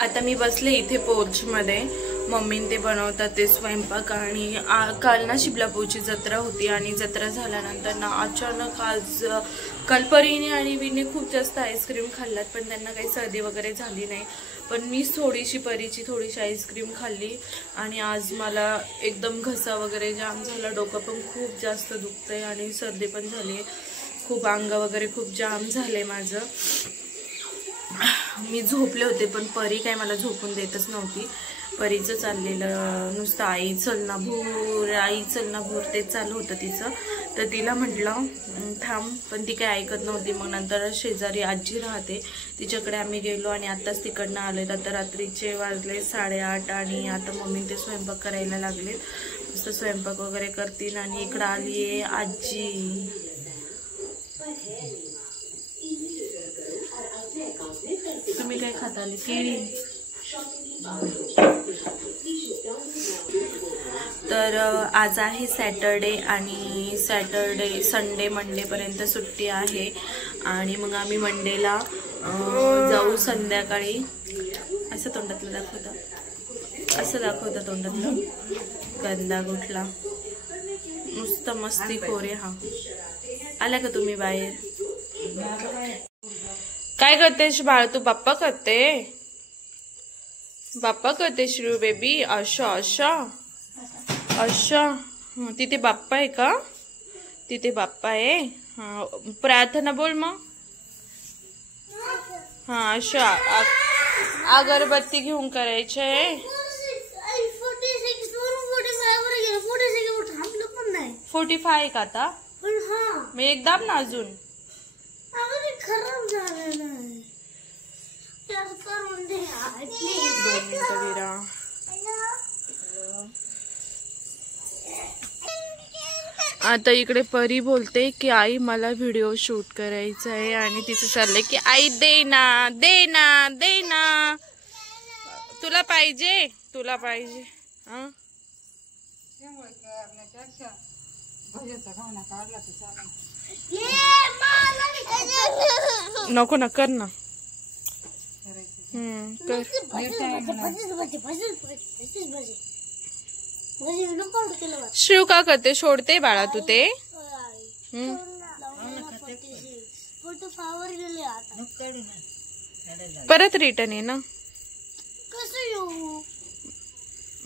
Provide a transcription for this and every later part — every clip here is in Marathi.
आता मी बसले इथे पोर्च मध्ये, मम्मीने ते बनवतात ते स्वयंपाक. आणि काल ना शिबलापूरची जत्रा होती आणि जत्रा झाल्यानंतर ना अचानक आज काल परीने आणि वीने खूप जास्त आईस्क्रीम खाल्लात, पण त्यांना काही सर्दी वगैरे झाली नाही. पण मी थोडीशी परीची थोडीशी आईस्क्रीम खाल्ली आणि आज मला एकदम घसा वगैरे जाम झाला, डोकं पण खूप जास्त दुखतंय आणि सर्दी पण झाली, खूप अंग वगैरे खूप जाम झाले माझं. मी झोपले होते पण परी काय मला झोपून देतच नव्हती. परीचं चाललेलं नुसतं आई चल ना भूर, आई चल ना भूर, तेच चालू होतं तिचं. तर तिला म्हटलं थांब, पण ती काय ऐकत नव्हती. मग नंतर शेजारी आजी राहते, तिच्याकडे आम्ही गेलो आणि आत्ताच तिकडनं आलोय. आता रात्रीचे वाजले 8:30 आणि आता मम्मी ते स्वयंपाक करायला लागले. मस्त स्वयंपाक वगैरे करतील. आणि इकडं आली आहे आजी. तुम्ही काय खाता? आले केळी. तर आज आहे सॅटरडे आणि संडे मंडे पर्यंत सुट्टी आहे. आणि मग आम्ही मंडेला जाऊ संध्याकाळी. असं तोंडातलं दाखवतं, असं दाखवतं तोंडातलं गंदा गुठला, नुसतं मस्ती खोरे. हा आला का तुम्ही बाहेर? काय करतेस बाळ तू? बाप्पा करते, बाप्पा करते श्री बेबी. अशा अशा अशा. तिथे बाप्पा आहे का? तिथे बाप्पा आहे. हा प्रार्थना बोल मग. हा अशा अगरबत्ती घेऊन करायचे आहे. 45 आहे का आता? मी एकदम ना अजून खराब झालं नाही. आता इकडे परी बोलते की आई मला व्हिडिओ शूट करायचा आहे आणि तिचं चाललंय की आई दे ना दे ना दे ना, तुला पाहिजे तुला पाहिजे. नको ना कर ना. शिव का करते? सोडते बाळा तू ते. परत रिटर्न आहे ना.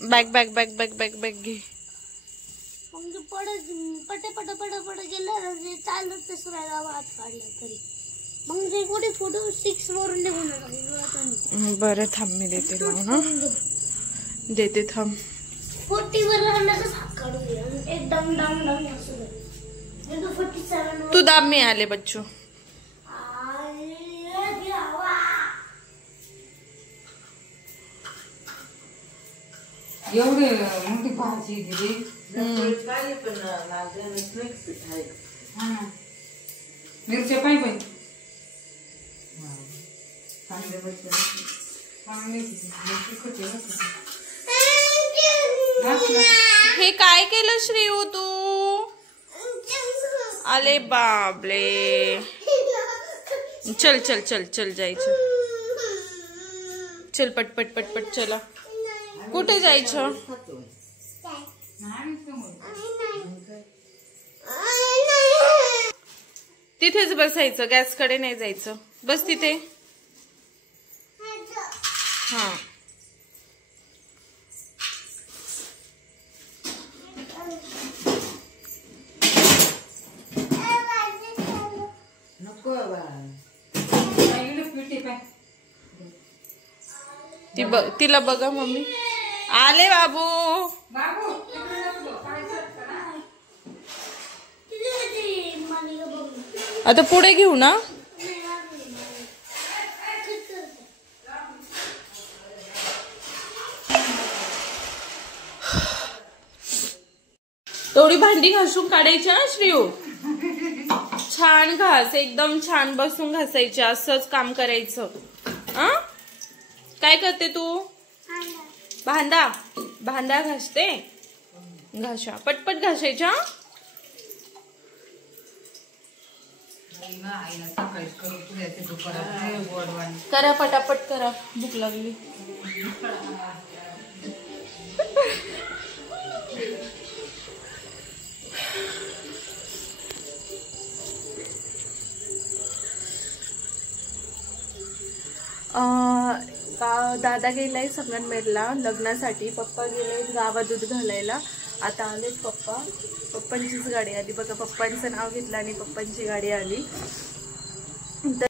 Bag bag bag bag bag bag घे. पट गेलं चालत दुसऱ्या हात काढला तरी मग ते कुठे फोटो 6 वरून निघून. बरं थांब मी देते ना, देते थांब. 40 वर हात काढून दे एकदम डाऊन डाऊन असं. 47 तू दाब मी आले बच्चू. एवढे मोठी भाजी दिली. मिरच्या पाहिजे. हे काय केलं श्रीऊ तू? आले बाबले. चल चल चल चल जायचं. चल पटपट पटपट चला. कुठे जायचं? तिथेच बसायचं, गॅस कडे नाही जायचं. बस तिथे. हा तिला बघा मम्मी. आले बाबू. आता पुढे घेऊ ना. थोडी भांडी घासून काढायची ना श्रीऊ. छान घास, एकदम छान बसून घासायची. असंच काम करायचं. काय करते तू? भांडा भांडा घासते. घाशा पटपट घासायच्या. आईला सकाळीच करून तुझ्या ते दुपारात गोडवाणी करा पटापट करा, भूक लागली. दादा गेलाय संगमनेरला लग्नासाठी, पप्पा गेले गावात दूध घालायला. आता आलेच पप्पा. पप्पांचीच गाडी आली बघा, पप्पांचं नाव घेतलं आणि पप्पांची गाडी आली. तर